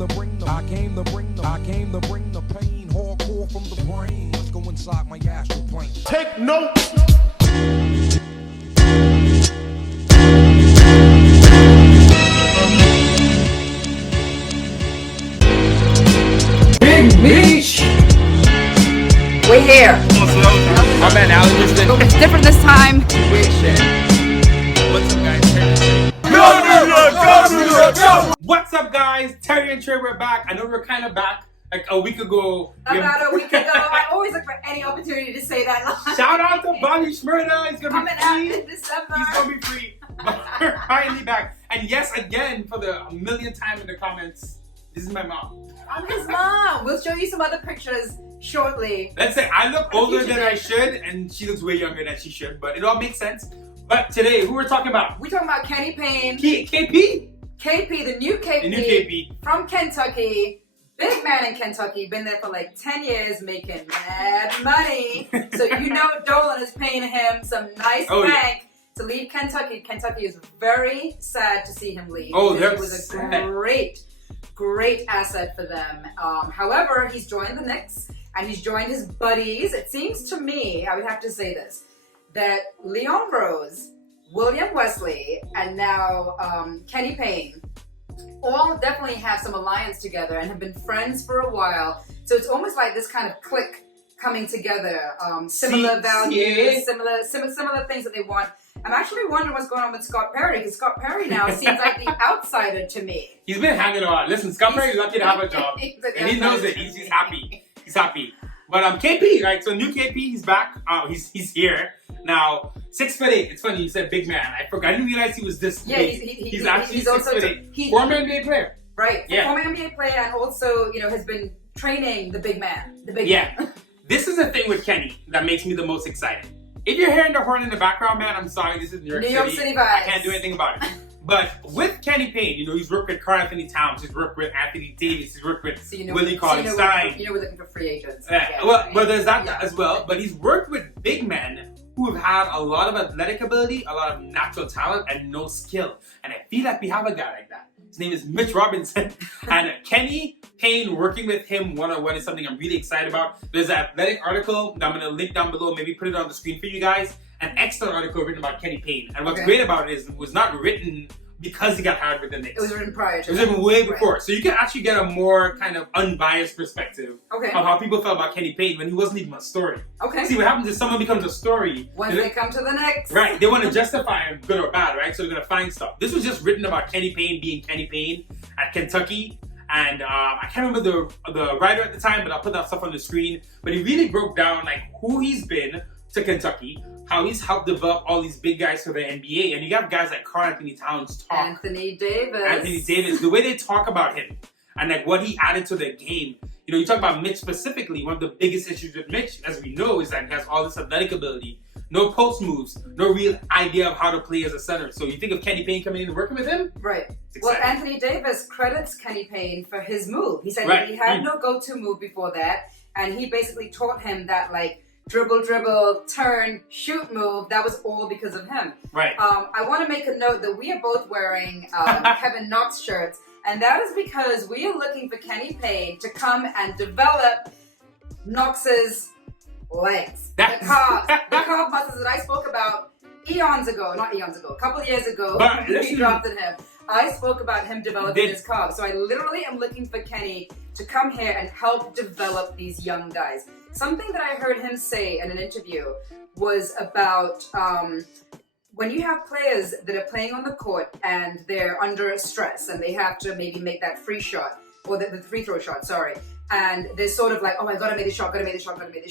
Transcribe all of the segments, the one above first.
came to bring the pain, hardcore from the brain. Let's go inside my astral plane. Take notes. Big Beach! We're here. My man Alan just did. It's different this time. What's up, guys? What's up, guys? Terry and Trey, we're back. I know we're kind of back like a week ago. About a week ago. I always look for any opportunity to say that line. Shout out to Bobby Shmurda. He's gonna Coming be out free. in December. He's gonna be free. But we're finally back. And yes, again, for the millionth time in the comments, this is my mom. I'm his mom. We'll show you some other pictures shortly. Let's say I look older than I should, and she looks way younger than she should, but it all makes sense. But today, who we're talking about? We're talking about Kenny Payne. KP? KP, the new KP. The new KP. From Kentucky. Big man in Kentucky. Been there for like 10 years making mad money. So you know Dolan is paying him some nice bank to leave Kentucky. Kentucky is very sad to see him leave. Oh, he was a sad. great asset for them. However, he's joined the Knicks and he's joined his buddies. It seems to me, I would have to say this, that Leon Rose, William Wesley, and now Kenny Payne all definitely have some alliance together and have been friends for a while. So it's almost like this kind of clique coming together. Similar values, similar things that they want. I'm actually wondering what's going on with Scott Perry, because Scott Perry now seems like the outsider to me. He's been hanging around. Listen, Scott Perry's lucky to have a job, and he knows it. He's happy. He's happy. But KP, right? So new KP, he's back. He's here now. 6'8". It's funny you said big man. I forgot. I didn't realize he was this big. He's actually 6'8". Former NBA player. Right. Yeah. Former NBA player, and also has been training the big man. Man. This is the thing with Kenny that makes me the most excited. If you're hearing the horn in the background, man, I'm sorry. This is New York City vibes. I can't do anything about it. But with Kenny Payne, he's worked with Karl Anthony Towns, he's worked with Anthony Davis, he's worked with Willie Cauley-Stein. We're looking for free agents. Well, there's that as well. But he's worked with big men who have had a lot of athletic ability, a lot of natural talent, and no skill. And I feel like we have a guy like that. His name is Mitch Robinson. And Kenny Payne working with him one-on-one is something I'm really excited about. There's an athletic article that I'm going to link down below, maybe put it on the screen for you guys. An excellent article written about Kenny Payne. And what's great about it is it was not written because he got hired with the Knicks. It was written prior to It was written way before. So you can actually get a more kind of unbiased perspective of how people felt about Kenny Payne when he wasn't even a story. See, what happens is someone becomes a story. When they come to the Knicks. Right. They want to justify him, good or bad, right? So they're going to find stuff. This was just written about Kenny Payne being Kenny Payne at Kentucky. And I can't remember the writer at the time, but I'll put that stuff on the screen. But he really broke down like who he's been to Kentucky, how he's helped develop all these big guys for the NBA. And you got guys like Karl Anthony Towns talk. Anthony Davis. The way they talk about him and like what he added to the game. You talk about Mitch specifically. One of the biggest issues with Mitch, as we know, is that he has all this athletic ability, no post moves, no real idea of how to play as a center. So you think of Kenny Payne coming in and working with him? Right. Well, Anthony Davis credits Kenny Payne for his move. He said he had no go-to move before that, and he basically taught him that like dribble, turn, shoot move. That was all because of him. Right. I want to make a note that we are both wearing Kevin Knox shirts, and that is because we are looking for Kenny Payne to come and develop Knox's legs. The calf muscles that I spoke about a couple of years ago, we drafted him. I spoke about him developing his calves. So I literally am looking for Kenny to come here and help develop these young guys. Something that I heard him say in an interview was about when you have players that are playing on the court and they're under stress and they have to maybe make that free shot or the free throw shot, and they're sort of like, oh, I gotta make this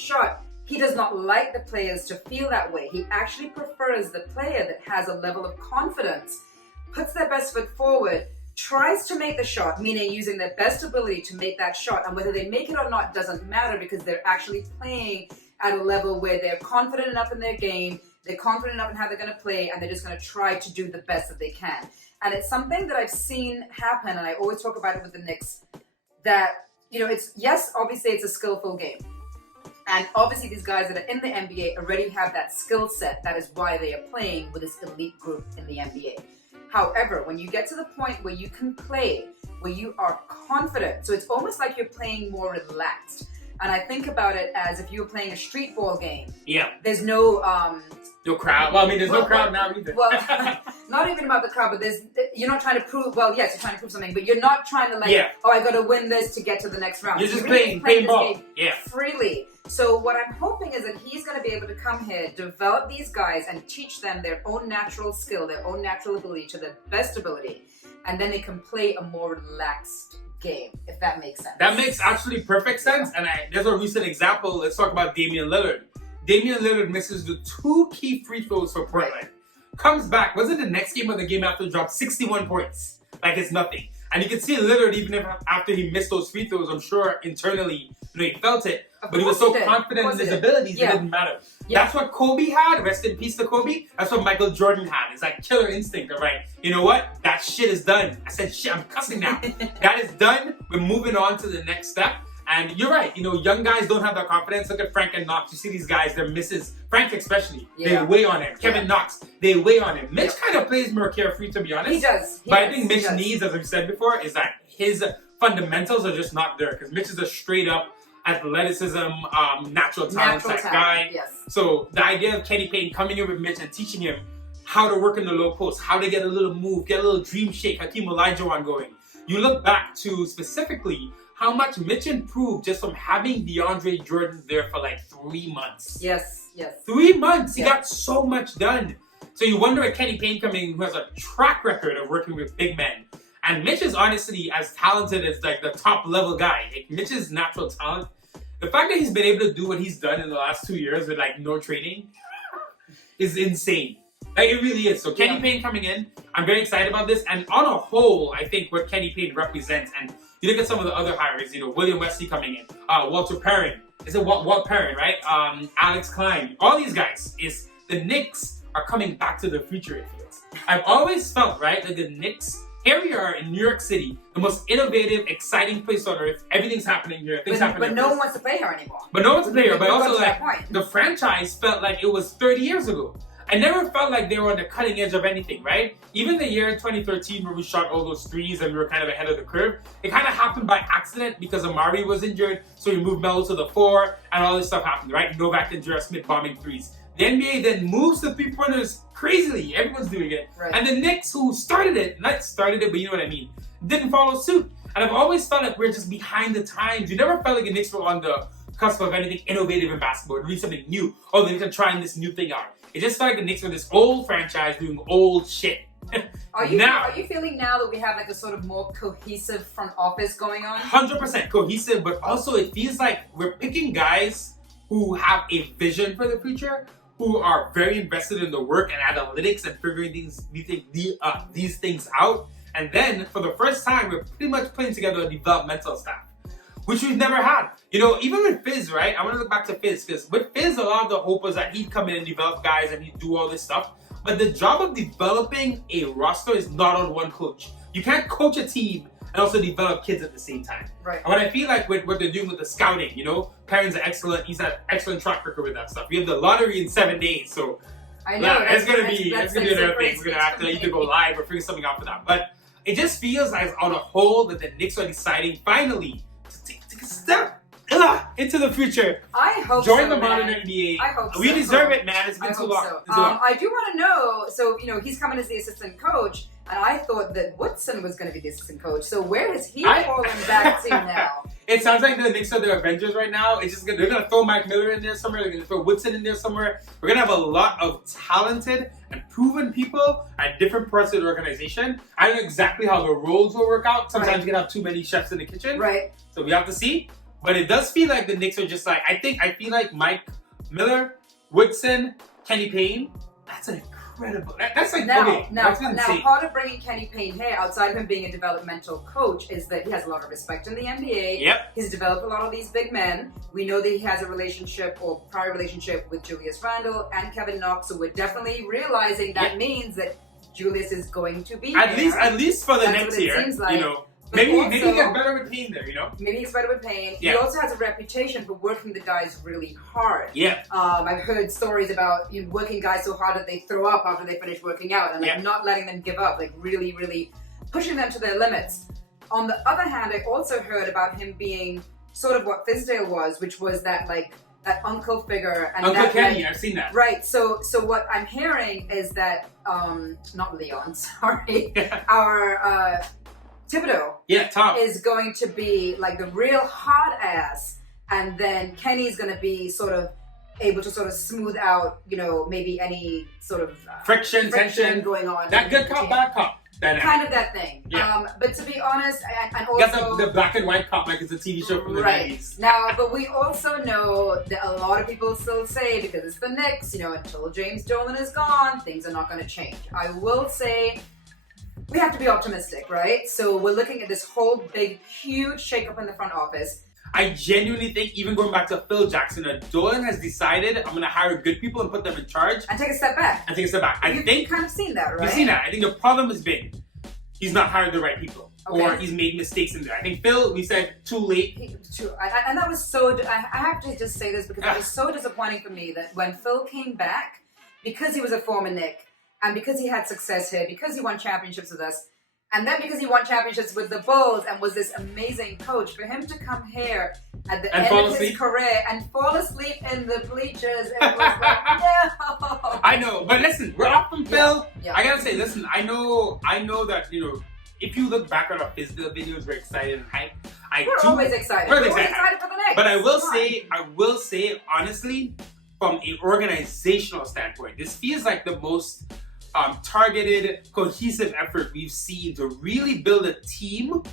shot. He does not like the players to feel that way. He actually prefers the player that has a level of confidence, puts their best foot forward, tries to make the shot, meaning using their best ability to make that shot, and whether they make it or not doesn't matter because they're actually playing at a level where they're confident enough in their game, they're confident enough in how they're going to play, and they're just going to try to do the best that they can. And it's something that I've seen happen, and I always talk about it with the Knicks, that, obviously it's a skillful game. And obviously these guys that are in the NBA already have that skill set. That is why they are playing with this elite group in the NBA. However, when you get to the point where you can play, where you are confident, so it's almost like you're playing more relaxed. And I think about it as if you were playing a street ball game. Yeah. There's no no crowd. Well, I mean, there's no crowd now either. Well, not even about the crowd, but you're not trying to prove. Well, yes, you're trying to prove something, but you're not trying to oh, I got to win this to get to the next round. You're just really playing ball. Yeah. Freely. So what I'm hoping is that he's going to be able to come here, develop these guys, and teach them their own natural skill, their own natural ability to the best ability, and then they can play a more relaxed game, if that makes sense. That makes absolutely perfect sense. And there's a recent example. Let's talk about Damian Lillard. Damian Lillard misses the 2 key free throws for Portland. Right. Comes back. Was it the next game or the game after? Dropped 61 points. Like it's nothing. And you can see Lillard, even if after he missed those free throws, I'm sure internally, he felt it. But he was so confident in his abilities, it didn't matter. Yeah. That's what Kobe had. Rest in peace to Kobe. That's what Michael Jordan had. It's like killer instinct. All right, you know what? That shit is done. I said shit. I'm cussing now. That is done. We're moving on to the next step. And you're right. Young guys don't have that confidence. Look at Frank and Knox. You see these guys. They're misses. Frank especially. They weigh on him. Kevin Knox. They weigh on him. Mitch kind of plays more carefree, to be honest. He does. But I think Mitch needs, as we've said before, is that his fundamentals are just not there. Because Mitch is a straight up athleticism, natural talent type guy. Yes. So the idea of Kenny Payne coming in with Mitch and teaching him how to work in the low post, how to get a little move, get a little dream shake, Hakeem Olajuwon going. You look back to specifically how much Mitch improved just from having DeAndre Jordan there for like 3 months. Yes. 3 months. He got so much done. So you wonder at Kenny Payne coming, who has a track record of working with big men. And Mitch is honestly as talented as like the top level guy. Like Mitch's natural talent. The fact that he's been able to do what he's done in the last 2 years with like no training is insane. Like it really is. So Kenny Payne coming in, I'm very excited about this. And on a whole, I think what Kenny Payne represents, and you look at some of the other hires, William Wesley coming in, Walter Perrin. Is it Walt Perrin, right? Alex Klein. All these guys, the Knicks are coming back to the future, it feels. I've always felt, right, that the Knicks, here we are in New York City, the most innovative, exciting place on earth. Everything's happening here. But no one wants to play here anymore. But no one's to play here. But also, like, the franchise felt like it was 30 years ago. I never felt like they were on the cutting edge of anything, right? Even the year 2013 where we shot all those threes and we were kind of ahead of the curve, it kind of happened by accident because Amari was injured, so we moved Melo to the 4 and all this stuff happened, right? Novak and J.R. Smith bombing threes. The NBA then moves the three-pointers crazily. Everyone's doing it. Right. And the Knicks, who started it, not started it, but you know what I mean, didn't follow suit. And I've always felt like we're just behind the times. You never felt like the Knicks were on the cusp of anything innovative in basketball, doing something new. Oh, they're going to try this new thing out. It just felt like the Knicks were this old franchise doing old shit. Are you feeling now that we have like a sort of more cohesive front office going on? 100% cohesive, but also it feels like we're picking guys who have a vision for the future, who are very invested in the work and analytics and figuring these things out. And then, for the first time, we're pretty much putting together a developmental staff, which we've never had. Even with Fizz, right? I want to look back to Fizz, because with Fizz, a lot of the hope was that he'd come in and develop guys and he'd do all this stuff. But the job of developing a roster is not on one coach. You can't coach a team and also develop kids at the same time. Right. And what I feel like with what they're doing with the scouting, Perrin's excellent. He's had excellent track record with that stuff. We have the lottery in 7 days, so I know it's gonna be another thing. We're gonna have to either go live or figure something out for that. But it just feels like on a whole that the Knicks are deciding finally to take a step into the future. I hope Join the modern NBA. I hope so. We deserve it, man. It's been too long. So. I do want to know, so, he's coming as the assistant coach, and I thought that Woodson was going to be the assistant coach. So where is he falling back to now? It sounds like the Knicks are the Avengers right now. It's just they're going to throw Mike Miller in there somewhere. They're going to throw Woodson in there somewhere. We're going to have a lot of talented and proven people at different parts of the organization. I don't know exactly how the roles will work out. Sometimes you can have too many chefs in the kitchen. Right. So we have to see. But it does feel like the Knicks are just like, I feel like Mike Miller, Woodson, Kenny Payne, that's an incredible, that's like, now part of bringing Kenny Payne here, outside of him being a developmental coach, is that he has a lot of respect in the NBA. Yep. He's developed a lot of these big men. We know that he has a relationship or prior relationship with Julius Randle and Kevin Knox, so we're definitely realizing that means that Julius is going to be at least for the next year, Maybe also, maybe he gets better with Payne there, you know? Maybe he's better with Payne. Yeah. He also has a reputation for working the guys really hard. Yeah. I've heard stories about working guys so hard that they throw up after they finish working out and like not letting them give up, like really, really pushing them to their limits. On the other hand, I also heard about him being sort of what Fizdale was, which was that like that uncle figure and Uncle that, Kenny, like, I've seen that. right. So what I'm hearing is that not Leon, sorry, our Thibodeau Tom is going to be like the real hard ass, and then Kenny's going to be sort of able to sort of smooth out, maybe any sort of friction, tension going on. That good cop, bad cop. Kind of that thing. Yeah. But to be honest, and also got the black and white cop like it's a TV show from the 90s. Now, but we also know that a lot of people still say, because it's the Knicks, until James Dolan is gone, things are not going to change. I will say we have to be optimistic, right? So we're looking at this whole big, huge shakeup in the front office. I genuinely think, even going back to Phil Jackson, that Dolan has decided I'm going to hire good people and put them in charge. And take a step back. You've kind of seen that, right? You've seen that. I think the problem has been he's not hired the right people. Okay. Or he's made mistakes in there. I think Phil, we said too late. And that was so, I have to just say this because it was so disappointing for me that when Phil came back, because he was a former Knick, and because he had success here, because he won championships with us, and then because he won championships with the Bulls and was this amazing coach, for him to come here at the end of his career and fall asleep in the bleachers, it was like, no. I know, but listen, we're off from Phil. Yeah. I gotta say, listen, I know that, if you look back at our Fizdale videos, we're excited and hyped. We're always excited. We're excited for the Knicks. But I will say, honestly, from an organizational standpoint, this feels like the most targeted, cohesive effort we've seen to really build a team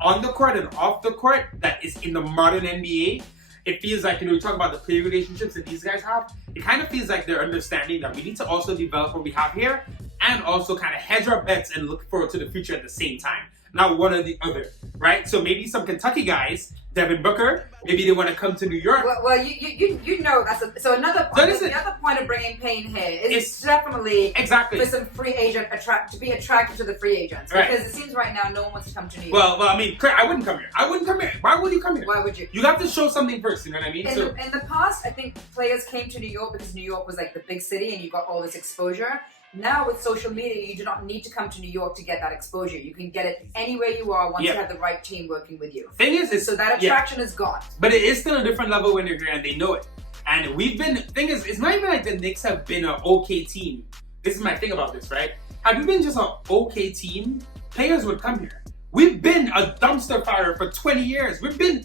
on the court and off the court that is in the modern NBA. It feels like, we talk about the player relationships that these guys have. It kind of feels like they're understanding that we need to also develop what we have here and also kind of hedge our bets and look forward to the future at the same time. Not one or the other, right? So maybe some Kentucky guys, Devin Booker, maybe they want to come to New York. Well, you know that's so another point. The other point of bringing Payne here is definitely for some free agent to be attracted to the free agents, because it seems right now no one wants to come to New York. Well, I mean, I wouldn't come here. Why would you come here? Why would you? You have to show something first. You know what I mean? In the past, I think players came to New York because New York was like the big city and you got all this exposure. Now with social media, you do not need to come to New York to get that exposure. You can get it anywhere you are once you have the right team working with you. So that attraction is gone. But it is still a different level when you're here and they know it. And it's not even like the Knicks have been an okay team. This is my thing about this, right? Had we been just an okay team, players would come here. We've been a dumpster fire for 20 years. We've been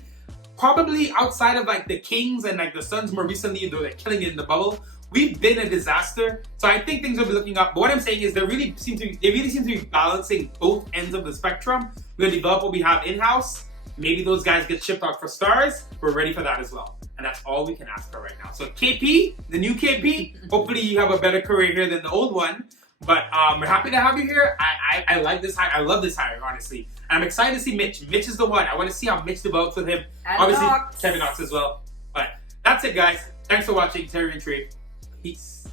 probably outside of like the Kings and like the Suns more recently, though they're killing it in the bubble. We've been a disaster, so I think things will be looking up. But what I'm saying is they really seem to be balancing both ends of the spectrum. We're gonna develop what we have in-house. Maybe those guys get shipped out for stars. We're ready for that as well. And that's all we can ask for right now. So KP, the new KP, hopefully you have a better career here than the old one. But we're happy to have you here. I like this hire. I love this hire, honestly. And I'm excited to see Mitch. Mitch is the one. I want to see how Mitch develops with him. And obviously, Knox. Kevin Knox as well. But that's it, guys. Thanks for watching Terry and Trey. Peace.